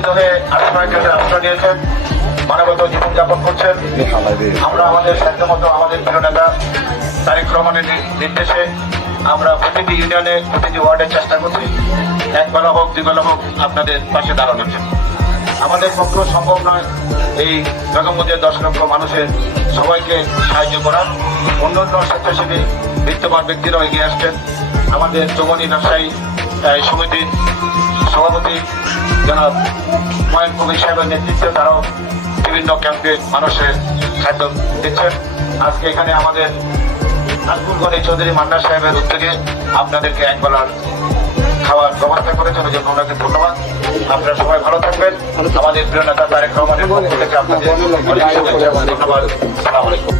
উত্তেজিত হয়ে আশ্রয়ের কাছে নিয়েছেন, মানবত জীবনযাপন করছেন। আমরা আমাদের সাধ্যমতো আমাদের প্রিয় নেতা তারেক রহমানের নির্দেশে আমরা প্রতিটি ইউনিয়নে, প্রতিটি ওয়ার্ডে চেষ্টা করছি। একবেলা হোক দুবেলা হোক, আপনাদের পাশে দাঁড়ানোর জন্য। আমাদের পক্ষ সম্ভব নয় এই বেগমগঞ্জের দশ লক্ষ মানুষের সবাইকে সাহায্য করা। অন্য অন্য স্বেচ্ছাসেবী বিত্তমান ব্যক্তিরাও এগিয়ে আসছেন। আমাদের চৌমনি রাজশাহী সমিতির সভাপতি জনাব ময়ন কবির সাহেবের নেতৃত্বে তারাও বিভিন্ন ক্যাম্পে মানুষের খাদ্য দিচ্ছেন। আজকে এখানে আমাদের নাজমুল গনি চৌধুরী মান্না সাহেবের উদ্যোগে আপনাদেরকে একবেলার খাওয়ার ব্যবস্থা করেছেন, ওই জন্য ওনাকে ধন্যবাদ। আপনারা সবাই ভালো থাকবেন। আমাদের প্রিয় নেতা তারেক রহমানের পক্ষ থেকে আপনাদের ধন্যবাদ। সালাম আলাইকুম।